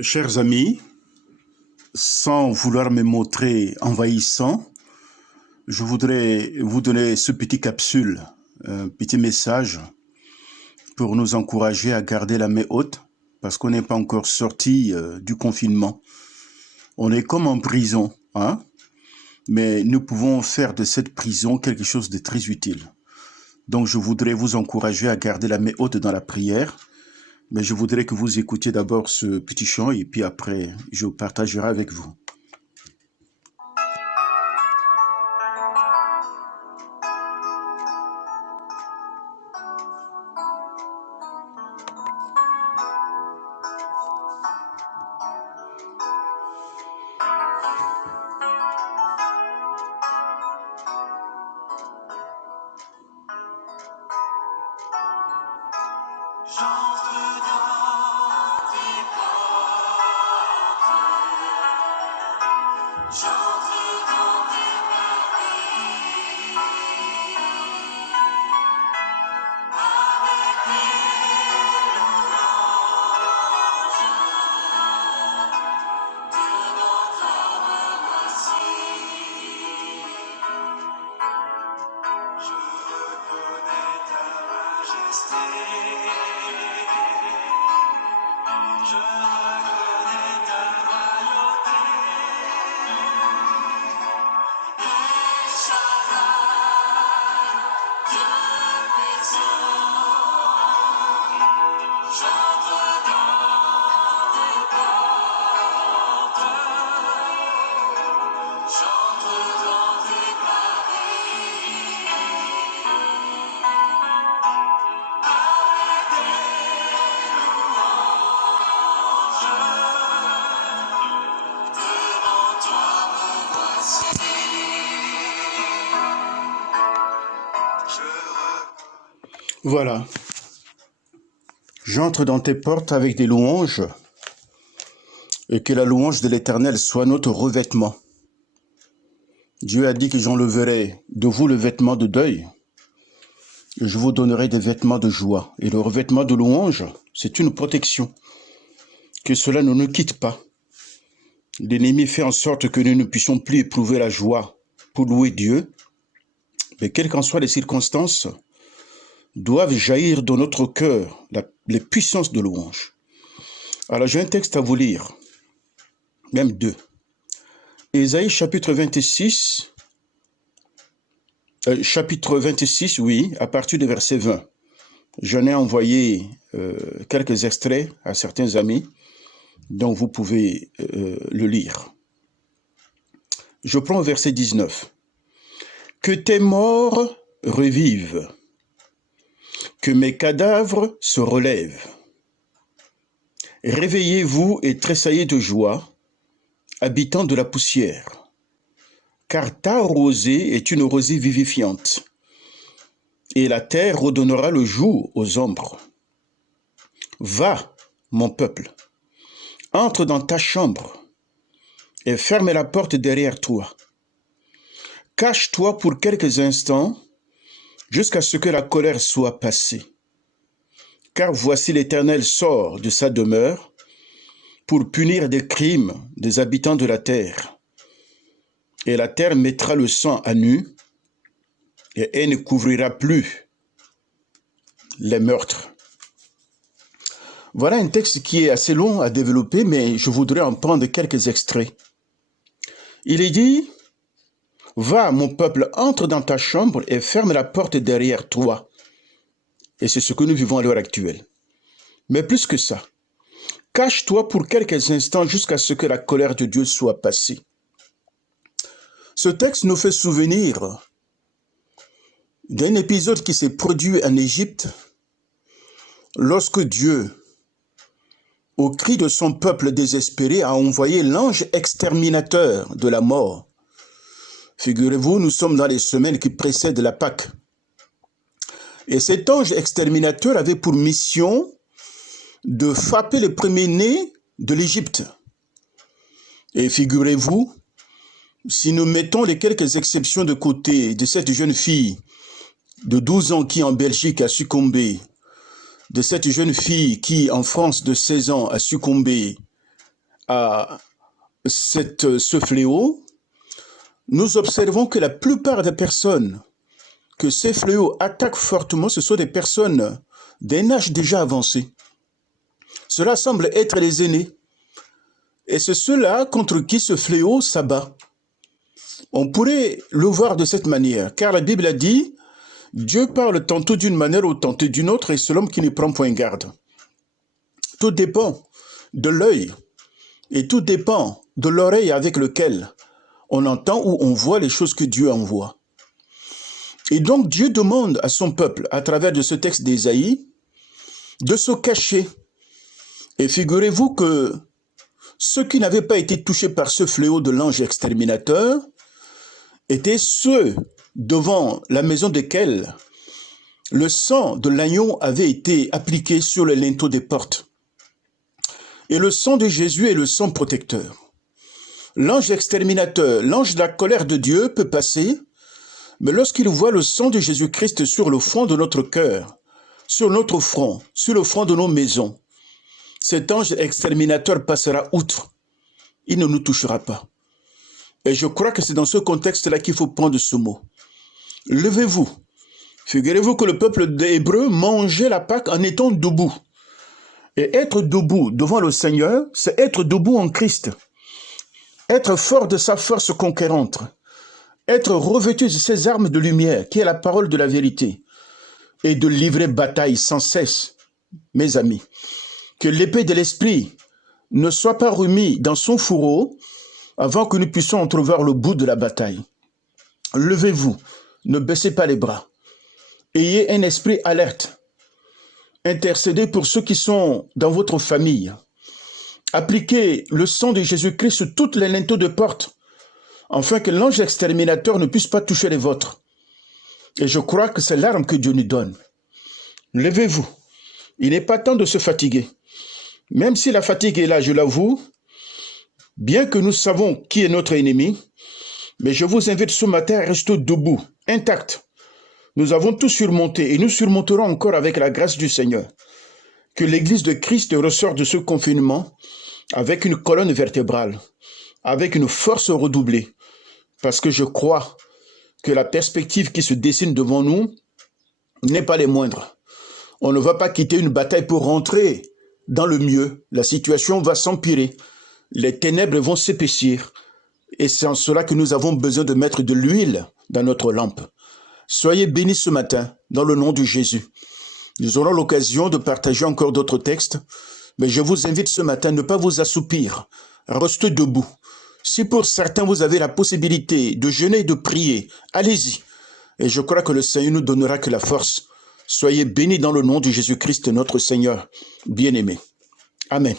Chers amis, sans vouloir me montrer envahissant, je voudrais vous donner ce petit capsule, un petit message pour nous encourager à garder la main haute parce qu'on n'est pas encore sorti du confinement. On est comme en prison, hein? Mais nous pouvons faire de cette prison quelque chose de très utile. Donc je voudrais vous encourager à garder la main haute dans la prière. Mais je voudrais que vous écoutiez d'abord ce petit chant et puis après, je partagerai avec vous. Voilà. J'entre dans tes portes avec des louanges et que la louange de l'Éternel soit notre revêtement. Dieu a dit que j'enlèverai de vous le vêtement de deuil et je vous donnerai des vêtements de joie. Et le revêtement de louange, c'est une protection. Que cela ne nous quitte pas. L'ennemi fait en sorte que nous ne puissions plus éprouver la joie pour louer Dieu. Mais quelles qu'en soient les circonstances, doivent jaillir dans notre cœur les puissances de louange. Alors j'ai un texte à vous lire, même deux. Ésaïe chapitre 26, oui, à partir du verset 20. J'en ai envoyé quelques extraits à certains amis, donc vous pouvez le lire. Je prends au verset 19. Que tes morts revivent, que mes cadavres se relèvent. Réveillez-vous et tressaillez de joie, habitants de la poussière, car ta rosée est une rosée vivifiante, et la terre redonnera le jour aux ombres. Va, mon peuple, entre dans ta chambre et ferme la porte derrière toi. Cache-toi pour quelques instants jusqu'à ce que la colère soit passée. Car voici l'Éternel sort de sa demeure pour punir des crimes des habitants de la terre. Et la terre mettra le sang à nu, et elle ne couvrira plus les meurtres. Voilà un texte qui est assez long à développer, mais je voudrais en prendre quelques extraits. Il est dit: va, mon peuple, entre dans ta chambre et ferme la porte derrière toi. Et c'est ce que nous vivons à l'heure actuelle. Mais plus que ça, cache-toi pour quelques instants jusqu'à ce que la colère de Dieu soit passée. Ce texte nous fait souvenir d'un épisode qui s'est produit en Égypte lorsque Dieu, au cri de son peuple désespéré, a envoyé l'ange exterminateur de la mort. Figurez-vous, nous sommes dans les semaines qui précèdent la Pâque. Et cet ange exterminateur avait pour mission de frapper les premiers-nés de l'Égypte. Et figurez-vous, si nous mettons les quelques exceptions de côté de cette jeune fille de 12 ans qui en Belgique a succombé, de cette jeune fille qui en France de 16 ans a succombé, à ce fléau, nous observons que la plupart des personnes que ces fléaux attaquent fortement, ce sont des personnes d'un âge déjà avancé. Cela semble être les aînés. Et c'est ceux-là contre qui ce fléau s'abat. On pourrait le voir de cette manière, car la Bible a dit « Dieu parle tantôt d'une manière ou tantôt d'une autre, et c'est l'homme qui ne prend point garde. » Tout dépend de l'œil, et tout dépend de l'oreille avec lequel on entend ou on voit les choses que Dieu envoie. Et donc Dieu demande à son peuple, à travers de ce texte d'Ésaïe, de se cacher. Et figurez-vous que ceux qui n'avaient pas été touchés par ce fléau de l'ange exterminateur étaient ceux devant la maison desquels le sang de l'agneau avait été appliqué sur le linteau des portes. Et le sang de Jésus est le sang protecteur. L'ange exterminateur, l'ange de la colère de Dieu peut passer, mais lorsqu'il voit le sang de Jésus-Christ sur le front de notre cœur, sur notre front, sur le front de nos maisons, cet ange exterminateur passera outre. Il ne nous touchera pas. Et je crois que c'est dans ce contexte-là qu'il faut prendre ce mot. Levez-vous. Figurez-vous que le peuple des Hébreux mangeait la Pâque en étant debout. Et être debout devant le Seigneur, c'est être debout en Christ. Être fort de sa force conquérante. Être revêtu de ses armes de lumière, qui est la parole de la vérité. Et de livrer bataille sans cesse, mes amis. Que l'épée de l'esprit ne soit pas remise dans son fourreau avant que nous puissions entrevoir le bout de la bataille. Levez-vous, ne baissez pas les bras. Ayez un esprit alerte. Intercédez pour ceux qui sont dans votre famille. Appliquez le sang de Jésus-Christ sur toutes les linteaux de porte, afin que l'ange exterminateur ne puisse pas toucher les vôtres. Et je crois que c'est l'arme que Dieu nous donne. Levez-vous. Il n'est pas temps de se fatiguer. Même si la fatigue est là, je l'avoue, bien que nous savons qui est notre ennemi, mais je vous invite ce matin à rester debout, intact. Nous avons tout surmonté et nous surmonterons encore avec la grâce du Seigneur. Que l'Église de Christ ressort de ce confinement avec une colonne vertébrale, avec une force redoublée, parce que je crois que la perspective qui se dessine devant nous n'est pas les moindres. On ne va pas quitter une bataille pour rentrer dans le mieux. La situation va s'empirer. Les ténèbres vont s'épaissir. Et c'est en cela que nous avons besoin de mettre de l'huile dans notre lampe. Soyez bénis ce matin, dans le nom de Jésus. Nous aurons l'occasion de partager encore d'autres textes, mais je vous invite ce matin à ne pas vous assoupir. Restez debout. Si pour certains vous avez la possibilité de jeûner et de prier, allez-y. Et je crois que le Seigneur nous donnera que la force. Soyez bénis dans le nom de Jésus-Christ, notre Seigneur bien-aimé. Amen.